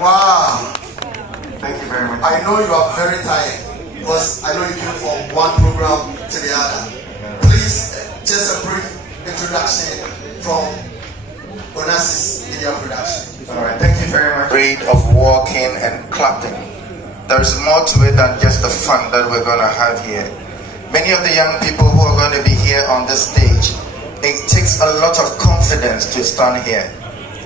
Wow. Thank you very much. I know you are very tired because I know you came from one program to the other. Please, just a brief introduction from Onassis Media Production. All right, thank you very much. Grade of walking and clapping. There's more to it than just the fun that we're going to have here. Many of the young people who are going to be here on this stage, it takes a lot of confidence to stand here.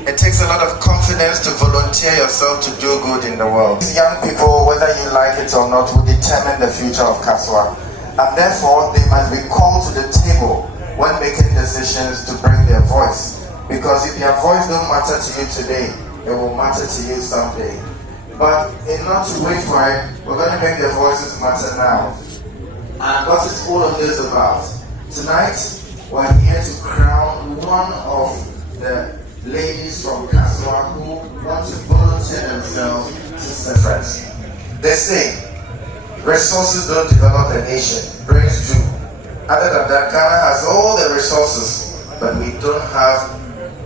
It takes a lot of confidence to volunteer yourself to do good in the world. These young people, whether you like it or not, will determine the future of Kasoa. And therefore, they must be called to the table when making decisions to bring their voice. Because if their voice don't matter to you today, it will matter to you someday. But in not to wait for it, we're going to make their voices matter now. And what is all of this about? Tonight, we're here to crown one of the ladies from Kasoa who want to volunteer themselves to sufferers. They say, resources don't develop a nation, brains do. Other than that, Ghana has all the resources, but we don't have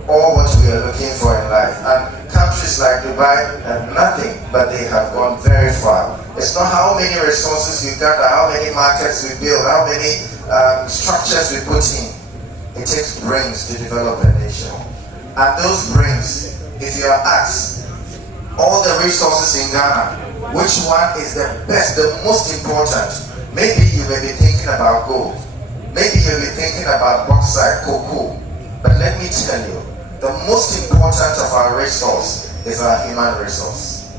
all what we are looking for in life. And countries like Dubai have nothing, but they have gone very far. It's not how many resources we gather, how many markets we build, how many structures we put in. It takes brains to develop a nation. And those brains, if you are asked, all the resources in Ghana, which one is the best, the most important? Maybe you may be thinking about gold. Maybe you'll be thinking about bauxite, cocoa. But let me tell you, the most important of our resource is our human resource.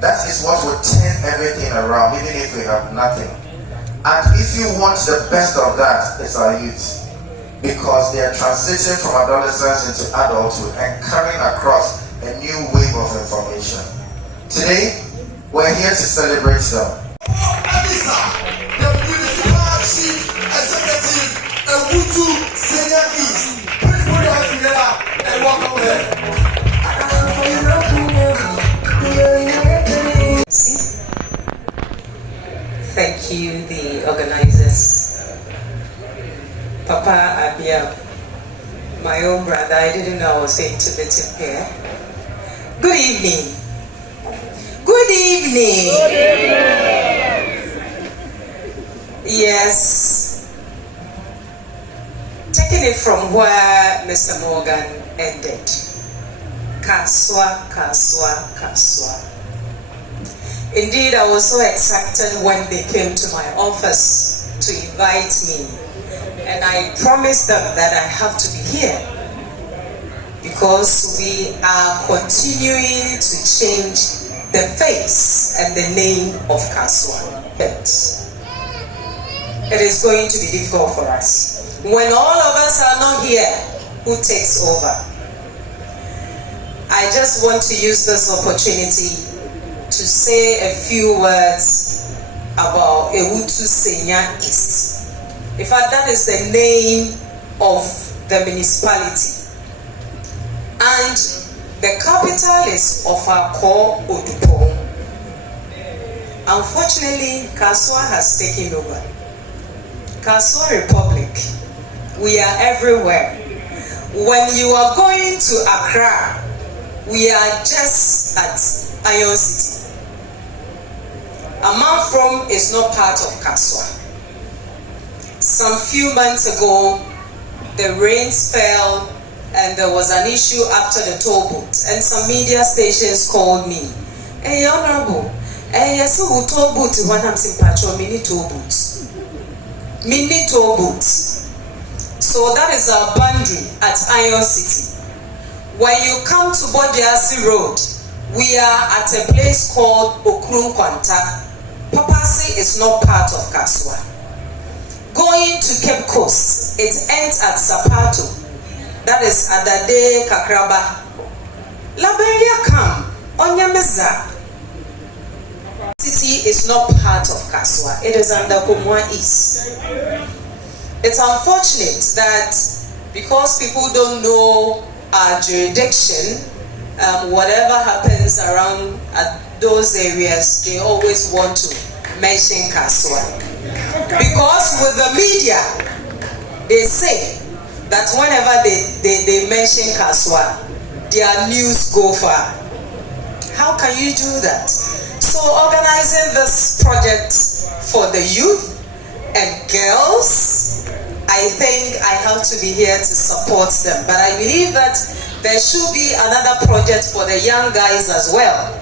That is what will turn everything around, even if we have nothing. And if you want the best of that, it's our youth. Because they are transiting from adolescence into adulthood and carrying across a new wave of information. Today, we're here to celebrate them. Elisa, the Municipal Chief Executive, Ebutu Senior East. Please put your hands together and welcome her. Thank you, the organizers. Papa Abia, my own brother, I didn't know I was so intimate here. Good evening. Good evening. Yes. Taking it from where Mr. Morgan ended. Kasoa, Kasoa, Kasoa. Indeed, I was so excited when they came to my office to invite me. And I promised them that I have to be here because we are continuing to change the face and the name of Kasoa. It is going to be difficult for us. When all of us are not here, who takes over? I just want to use this opportunity to say a few words about Ewutu Senya East. In fact, that is the name of the municipality. And the capital is Ofako Odupo. Unfortunately, Kasoa has taken over. Kasoa Republic, we are everywhere. When you are going to Accra, we are just at Iron City. Amanfrom is not part of Kasoa. Some few months ago, the rains fell and there was an issue after the toll booth, and some media stations called me. Hey, Honorable, yes, who toll booth when I'm saying patrol, mini toll booths. Mini toll booths. So that is our boundary at Iron City. When you come to Bodiasi Road, we are at a place called Okrun Kwanta. Papasi is not part of Kasoa. Going to Cape Coast, it ends at Sapato. That is Adade Kakraba. Liberia Kam, Onyameza. City is not part of Kasoa. It is under Komwa East. It's unfortunate that because people don't know our jurisdiction, whatever happens around at those areas, they always want to mention Kasoa. Because with the media, they say that whenever they mention Kasoa, their news go far. How can you do that? So organizing this project for the youth and girls, I think I have to be here to support them. But I believe that there should be another project for the young guys as well.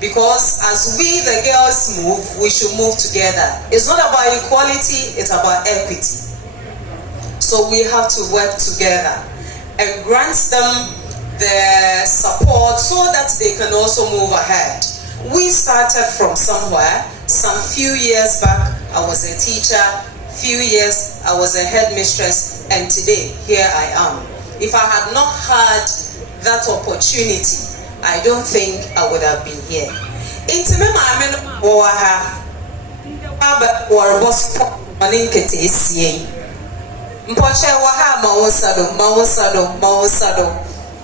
Because as we, the girls, move, we should move together. It's not about equality, it's about equity. So we have to work together and grant them the support so that they can also move ahead. We started from somewhere. Some few years back, I was a teacher. Few years, I was a headmistress. And today, here I am. If I had not had that opportunity, I don't think I would have been here.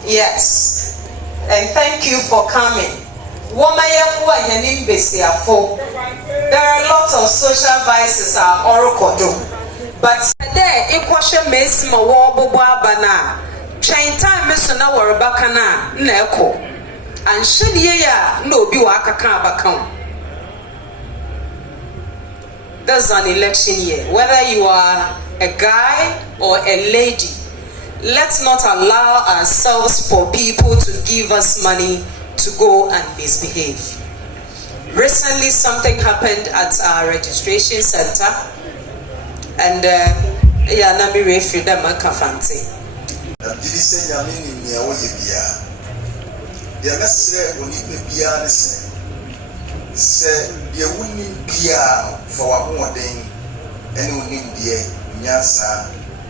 Yes, and thank you for coming. There are lots of social vices but there equation makes my war bana chain time na warabakana neko and should no be waka. That's an election year. Whether you are a guy or a lady, let's not allow ourselves for people to give us money to go and misbehave. Recently, something happened at our registration center, and Nami Refrida Makafanti. Say you wouldn't be for a more thing, and you wouldn't be a Yansa,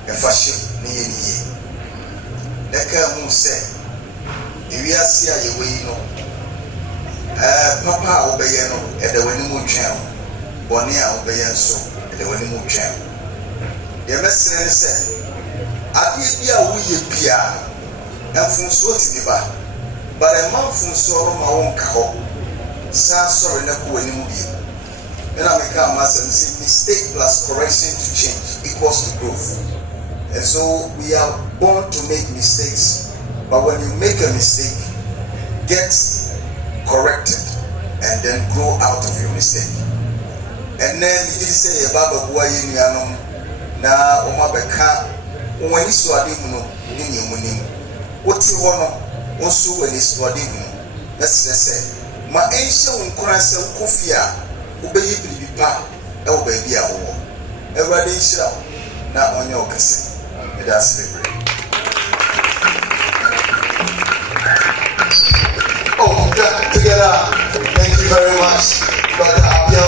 a fashion near ye. The Kermoon said, if you are see your way, Papa Obayano at the Winnie Channel, Bonia Obayanso at the Winnie Channel. The messenger said, I did be a wee pia, and from so to be back, but a month from so my own cow. Sorry, not go anymore. Then I make a master and say mistake plus correction to change equals to growth. And so we are born to make mistakes, but when you make a mistake, get corrected and then grow out of your mistake. And then you did say about boy in Yanum na Omabeka when you saw him in your winning. What's the one also when he's studying? Let's say. Ma ancient Christ and Kofia, obey you pa, oh baby, every day shall now on your cassette. Let us celebrate. Oh, together, thank you very much, Brother Abiel.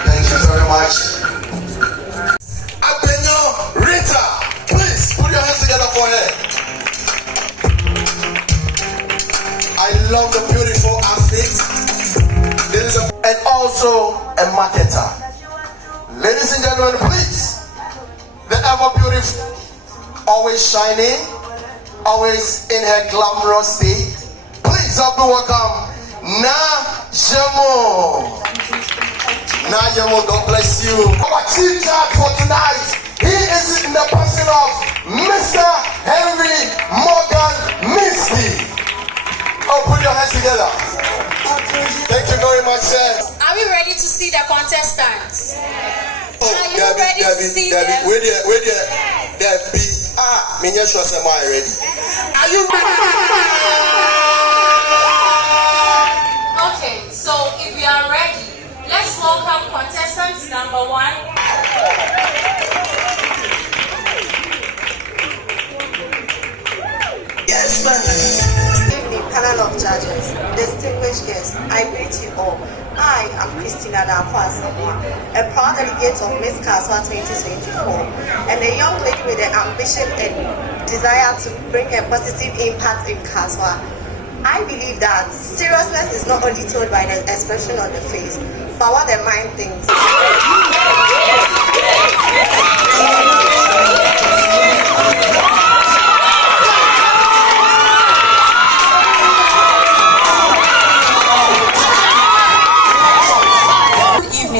Thank you very much. Abenyo Rita, please put your hands together for her. I love the beautiful athlete. And also a marketer. Ladies and gentlemen, please. The ever beautiful, always shining, always in her glamorous state. Please help me welcome Najemo. Najemo, God bless you. Our chief judge for tonight, he is in the person of Mr. Henry Morgan Minsky. Oh, put your hands together. Thank you very much, sir. Are we ready to see the contestants? Oh, are you ready to see them? Wait there. Debbie. Minya sure am I ready? Are you ready? Okay, so if you are ready, let's welcome contestant number 1. Yes, man. Panel of judges, distinguished guests, I greet you all. I am Christina Dakwasama, a proud delegate of MissKasoa2024, and a young lady with the ambition and desire to bring a positive impact in Kasoa. I believe that seriousness is not only told by the expression on the face, but what the mind thinks.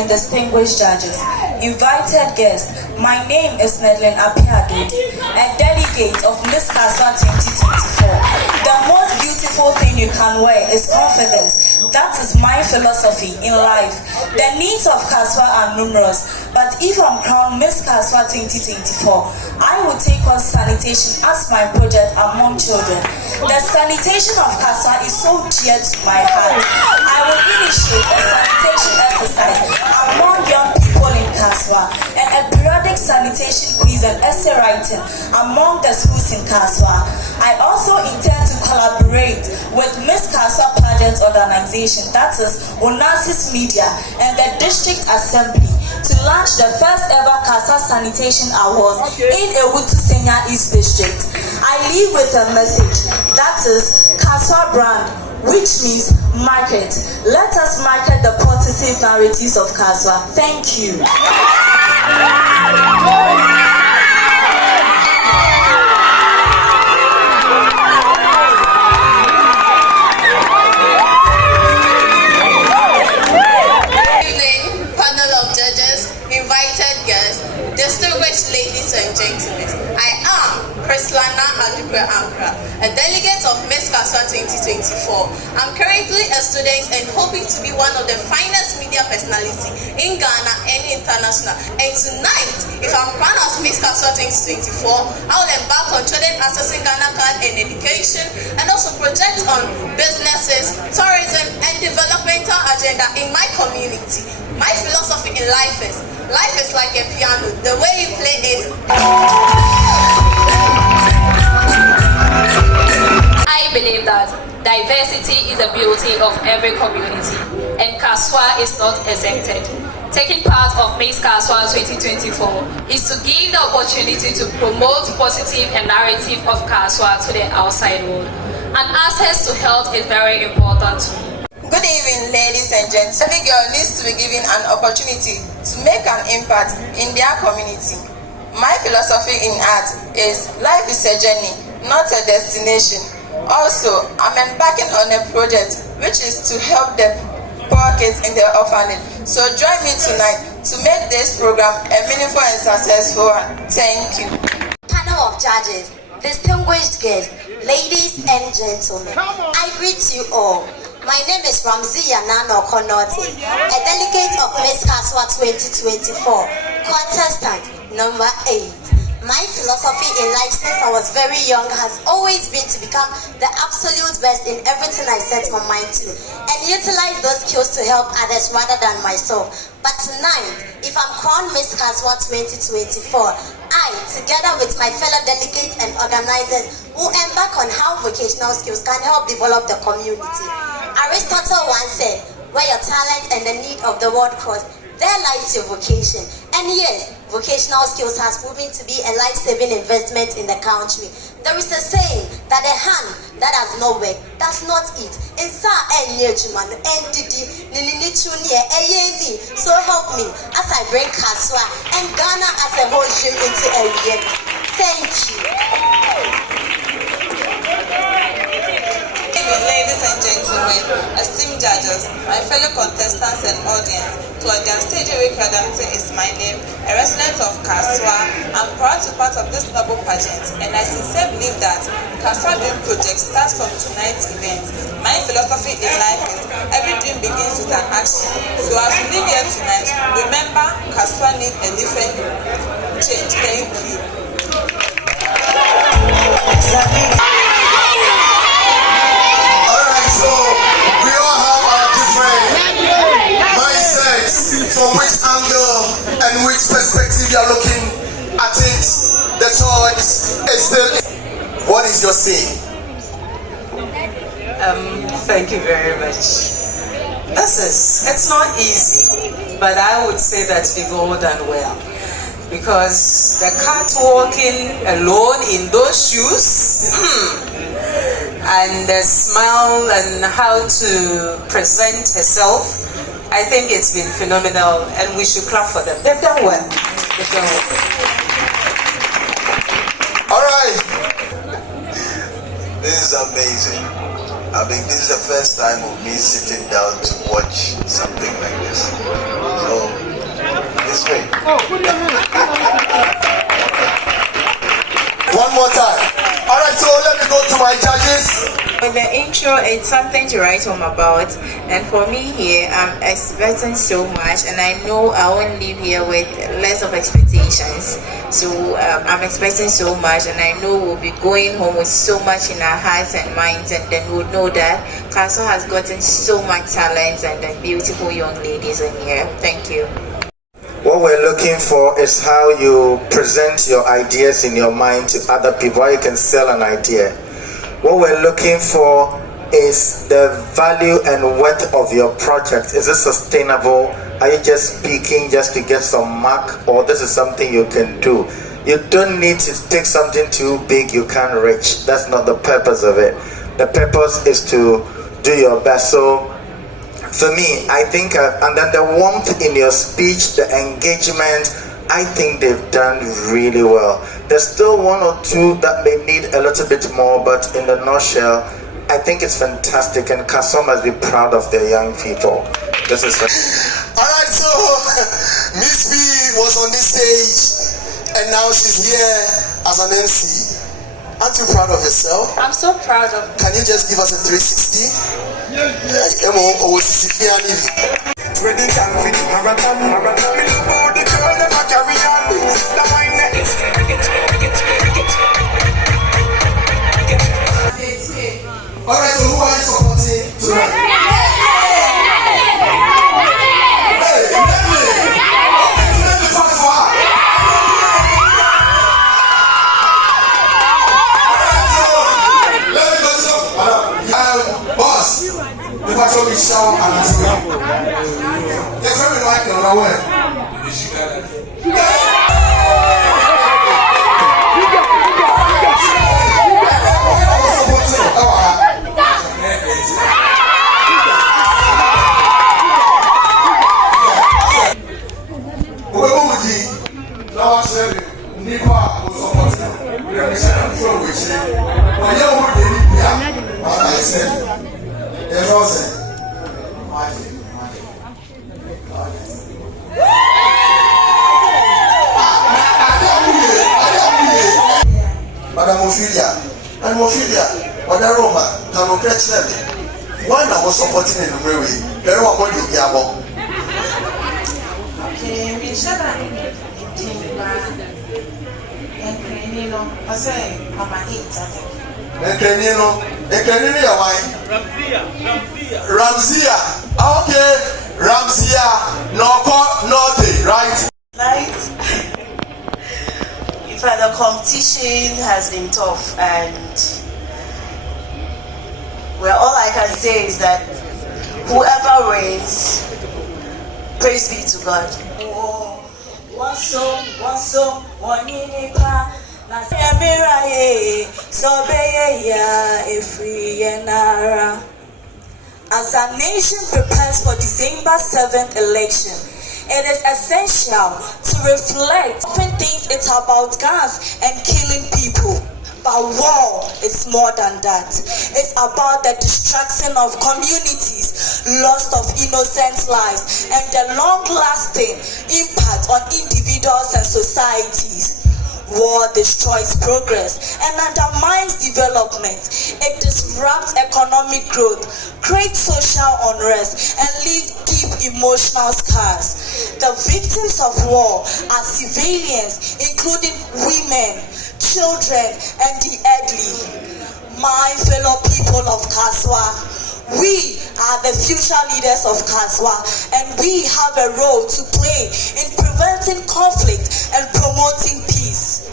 Distinguished judges, invited guests, my name is Nedlin Apiadodi, a delegate of MissKasoa 2024. you can wear is confidence. That is my philosophy in life. The needs of Kaswa are numerous, but if I'm crowned MissKasoa2024, I will take on sanitation as my project among children. The sanitation of Kaswa is so dear to my heart. I will initiate a sanitation exercise among young people in Kaswa and a periodic sanitation quiz and essay writing among the schools in Kaswa. I also intend to collaborate with MissKasoa Pageant Organization, that is Onassis Media, and the District Assembly to launch the first ever Kaswa Sanitation Awards in Ewutu Senior East District. I leave with a message, that is Kaswa brand, which means market. Let us market the positive narratives of Kaswa. Thank you. Ladies and gentlemen, I am a delegate of MissKasoa2024. I'm currently a student and hoping to be one of the finest media personalities in Ghana and international. And tonight, if I'm crowned as MissKasoa2024, I will embark on children accessing Ghana card and education, and also project on businesses, tourism, and developmental agenda in my community. My philosophy in life is like a piano. The way you play is. I believe that diversity is the beauty of every community, and Kaswa is not exempted. Taking part of MissKasoa2024 is to give the opportunity to promote positive and narrative of Kaswa to the outside world. And access to health is very important to me. Good evening, ladies and gents. Every girl needs to be given an opportunity to make an impact in their community. My philosophy in art is life is a journey, not a destination. Also, I'm embarking on a project which is to help the poor kids in the orphanage. So join me tonight to make this program a meaningful and successful one. Thank you. Panel of judges, distinguished guests, ladies and gentlemen, I greet you all. My name is Ramzi Yanano Konoti, a delegate of MissKasoa2024, contestant number 8. My philosophy in life since I was very young has always been to become the absolute best in everything I set my mind to and utilize those skills to help others rather than myself. But tonight, if I'm crowned MissKasoa2024, I, together with my fellow delegates and organizers, will embark on how vocational skills can help develop the community. Aristotle once said, where your talent and the need of the world cross, there lies your vocation. And yes, vocational skills has proven to be a life-saving investment in the country. There is a saying that a hand that has no work does not eat. So help me as I bring Kaswa and Ghana as a whole dream into a reality. Thank you. Ladies and gentlemen, esteemed judges, my fellow contestants and audience, Claudia Stejewik-Adamson is my name, a resident of Kaswa. I'm proud to be part of this noble pageant, and I sincerely believe that Kaswa Dream Project starts from tonight's event. My philosophy in life is every dream begins with an action. So as we leave here tonight, remember Kaswa needs a different change. Thank you. So we all have our different mindsets from which angle and which perspective you are looking at it. The choice is still. What is your say? Thank you very much. It's not easy, but I would say that we go done well. Because the cat walking alone in those shoes, and the smile and how to present herself, I think it's been phenomenal, and we should clap for them. They've done well. They've done well. All right. This is amazing. I think this is the first time of me sitting down to watch something like this. So it's great. One more time. All right, so let me go to my judges. The intro, it's something to write home about, and for me here, I'm expecting so much, and I know I won't leave here with less of expectations. So I'm expecting so much, and I know we'll be going home with so much in our hearts and minds, and then we'll know that MissKasoa has gotten so much talent and beautiful young ladies in here. Thank you. What we're looking for is how you present your ideas in your mind to other people, how you can sell an idea. What we're looking for is the value and worth of your project. Is it sustainable? Are you just speaking just to get some mark, or this is something you can do? You don't need to take something too big you can't reach. That's not the purpose of it. The purpose is to do your best. So for me, I think, and then the warmth in your speech, the engagement, I think they've done really well. There's still one or two that may need a little bit more, but in the nutshell, I think it's fantastic, and MissKasoa must be proud of their young people. This is Alright, so Miss B was on this stage, and now she's here as an MC. Aren't you proud of yourself? I'm so proud of you. Can you just give us a 360? Alright, so who are you supporting tonight? Hey, let me talk for her. Alright, so let me go to boss. If I told you shout and I shout, they're coming like another way. Madam Ophelia, Madam Roma, Madam Ophelia, why not was supporting in the way? Very well, what you get about? Okay, we should have I say, Mama Hit, I think. Ekrenino, why? Ramzia. Okay, Ramzia, Norte, right? In fact, the competition has been tough, and well, all I can say is that whoever wins, praise be to God. As our nation prepares for December 7th election, it is essential to reflect. Often think it's about guns and killing people, but war is more than that. It's about the destruction of communities, loss of innocent lives, and the long-lasting impact on individuals and societies. War destroys progress and undermines development. It disrupts economic growth, creates social unrest, and leaves deep emotional scars. The victims of war are civilians, including women, children, and the elderly. My fellow people of MissKasoa, we are the future leaders of MissKasoa, and we have a role to play in preventing conflict and promoting peace.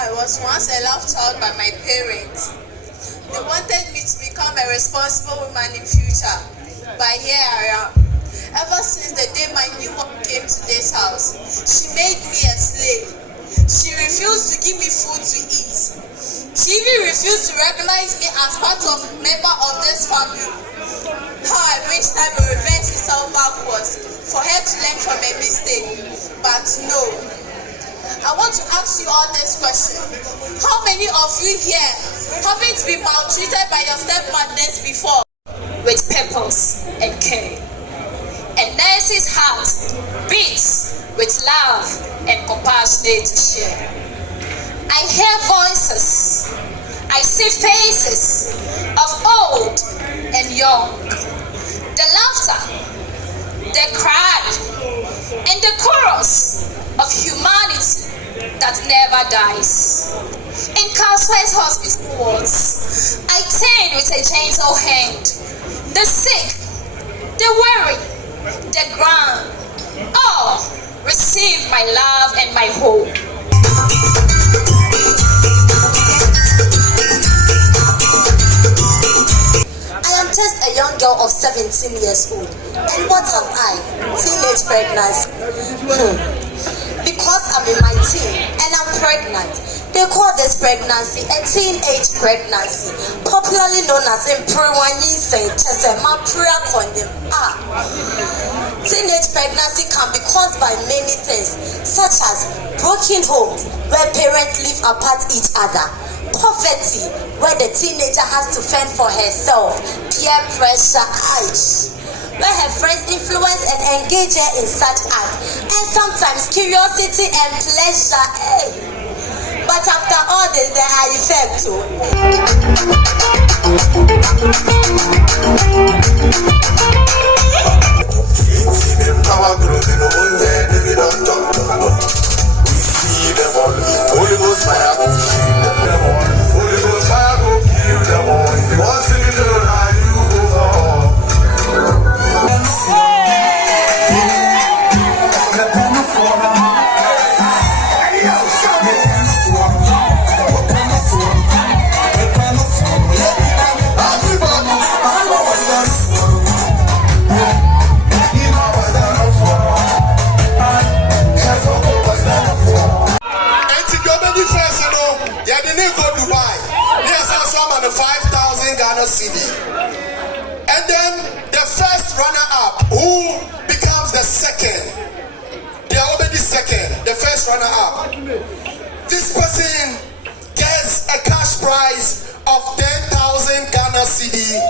I was once a love child by my parents. They wanted me to become a responsible woman in future, but here I am. Ever since the day my new mom came to this house, she made me a slave. She refused to give me food to eat. She even refused to recognize me as part of member of this family. How I wish time would reverse itself backwards for her to learn from a mistake, but no. I want to ask you all this question. How many of you here haven't been maltreated by your stepmothers before? With purpose and care. A nurse's heart beats with love and compassionate to share. I hear voices, I see faces of old and young. The laughter, the cry, and the chorus of humanity that never dies. In Caswell's hospital wards, I tend with a gentle hand the sick, the weary, the ground. All receive my love and my hope. I am just a young girl of 17 years old. And what have I? Teenage pregnancy. Because I'm in my teen and I'm pregnant, they call this pregnancy a teenage pregnancy, popularly known as Teenage pregnancy can be caused by many things, such as broken homes where parents live apart each other, poverty where the teenager has to fend for herself, peer pressure, where her friends influence and engage her in such acts, and sometimes curiosity and pleasure. But after all this, there are effects too. And then the first runner-up, who becomes the second? They are already second, the first runner-up. This person gets a cash prize of 10,000 Ghana cedi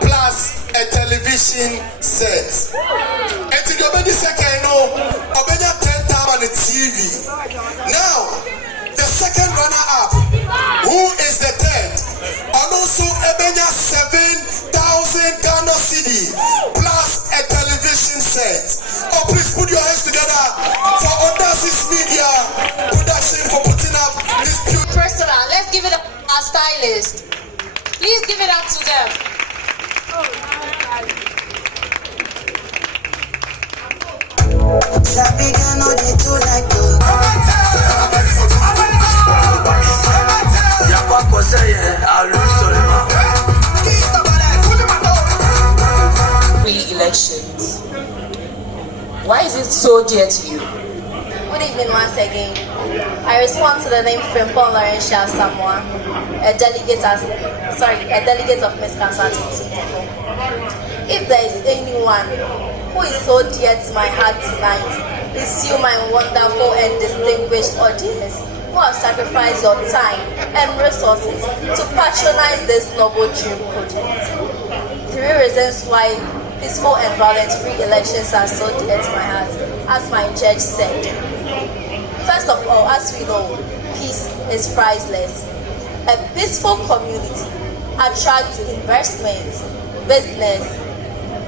plus a television set. And to the already second, already 10,000 on the TV. Now, the second runner-up, who is the third? And also Ebenya 7,000 Ghana cedi plus a television set. Oh, please put your hands together for Audacious Media Production for putting up this beautiful restaurant. Let's give it up to our stylist. Please give it up to them. Elections. Why is it so dear to you? Good evening once again. I respond to the name Frimpong Laurentia Samoa, a delegate of MissKasoa2024. If there is anyone who is so dear to my heart tonight, it's you, my wonderful and distinguished audience, who have sacrificed your time and resources to patronize this noble dream project. 3 reasons why peaceful and violence-free elections are so dear to my heart, as my judge said. First of all, as we know, peace is priceless. A peaceful community attracts investment, business,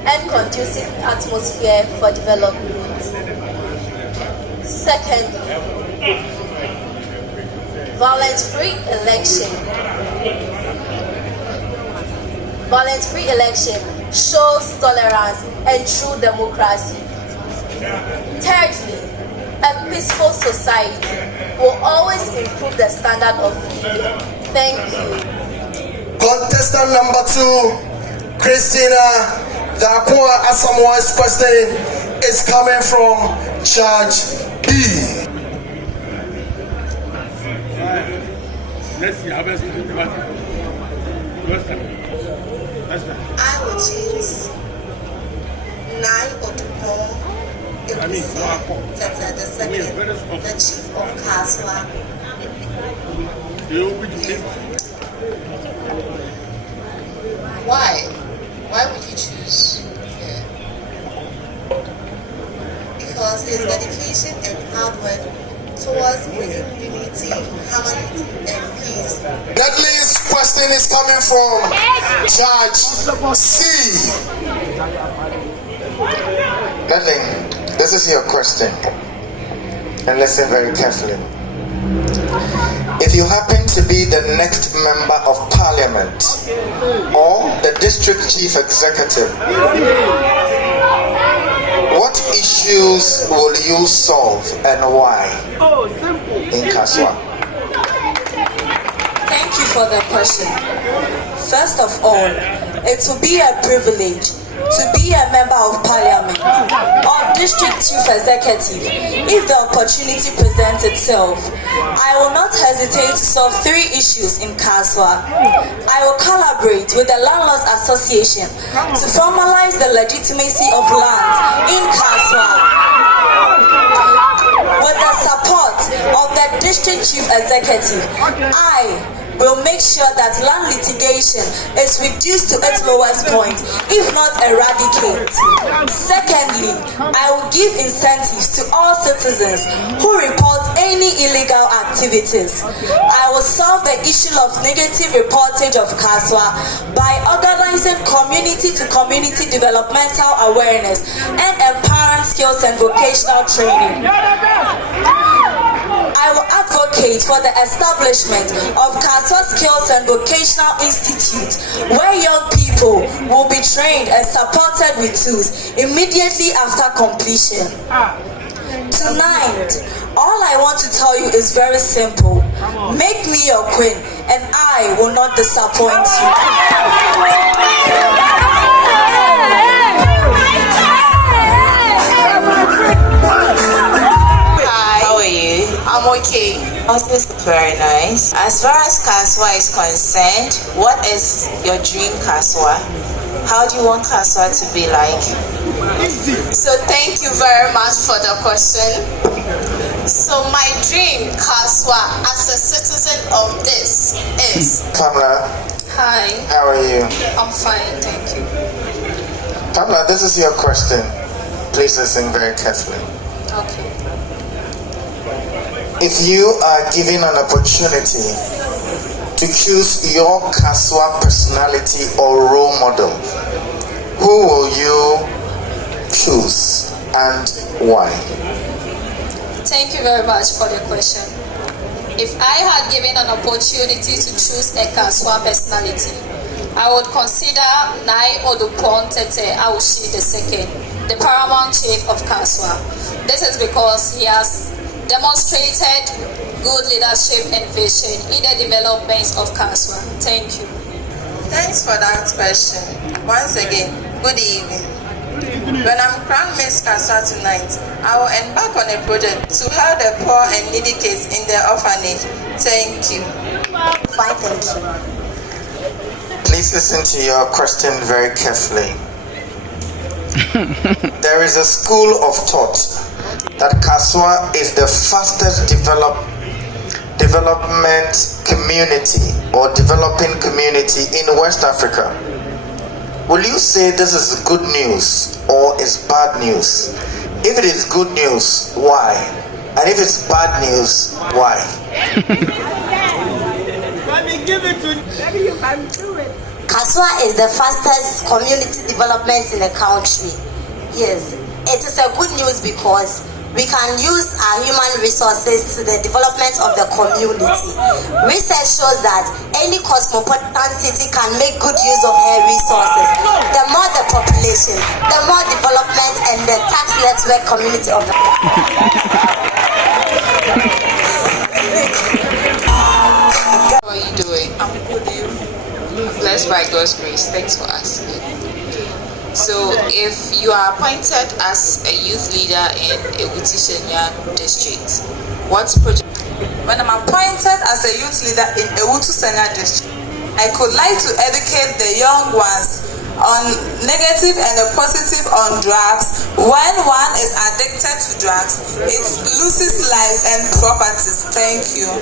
and conducive atmosphere for development. Secondly, violence-free election shows tolerance and true democracy. Thirdly, a peaceful society will always improve the standard of living. Thank you. Contestant number 2, Christina. The Akua Asamoah's question is coming from Judge B. I will choose 9 Otukon Teta the second, the chief of Kaswa. Why? Why would you choose him? Because his dedication and hard work towards bringing unity, harmony, and peace. Dudley's question is coming from Judge C. Dudley, this is your question. And listen very carefully. If you happen to be the next member of parliament or the district chief executive, what issues will you solve and why in Kasoa? Thank you for the question. First of all, it will be a privilege to be a member of parliament or district chief executive if the opportunity presents itself. I will not hesitate to solve 3 issues in Kasoa. I will collaborate with the Landlords Association to formalize the legitimacy of lands in Kasoa. With the support of the district chief executive, I will make sure that land litigation is reduced to its lowest point, if not eradicate. Secondly, I will give incentives to all citizens who report any illegal activities. I will solve the issue of negative reportage of Kasoa by organizing community-to-community developmental awareness and empowering skills and vocational training. I will advocate for the establishment of Kasoa Skills and Vocational Institute, where young people will be trained and supported with tools immediately after completion. Tonight, all I want to tell you is very simple. Make me your queen, and I will not disappoint you. I'm okay. Also very nice. As far as Kasoa is concerned, what is your dream Kasoa? How do you want Kasoa to be like? So thank you very much for the question. So my dream Kasoa as a citizen of this is... Pamela. Hi. How are you? I'm fine, thank you. Pamela, this is your question. Please listen very carefully. Okay. If you are given an opportunity to choose your Kasoa personality or role model, who will you choose and why? Thank you very much for the question. If I had given an opportunity to choose a Kasoa personality, I would consider Nai Odupon Tete Awushi II, the paramount chief of Kasoa. This is because he has demonstrated good leadership and vision in the development of Kasoa. Thank you. Thanks for that question. Once again, good evening. When I'm crowned MissKasoa tonight, I will embark on a project to help the poor and needy kids in the orphanage. Thank you. Fine, thank you. Please listen to your question very carefully. There is a school of thought that Kasoa is the fastest development community or developing community in West Africa. Will you say this is good news or is bad news? If it is good news, why? And if it's bad news, why? Kasoa is the fastest community development in the country. Yes, it is a good news because we can use our human resources to the development of the community. Research shows that any cosmopolitan city can make good use of her resources. The more the population, the more development and the tax network community of the How are you doing? I'm good. Blessed by God's grace. Thanks for asking. So, if you are appointed as a youth leader in Ewutu-Senya district, what project? When I'm appointed as a youth leader in Ewutu-Senya district, I could like to educate the young ones on negative and the positive on drugs. When one is addicted to drugs, it loses lives and properties. Thank you.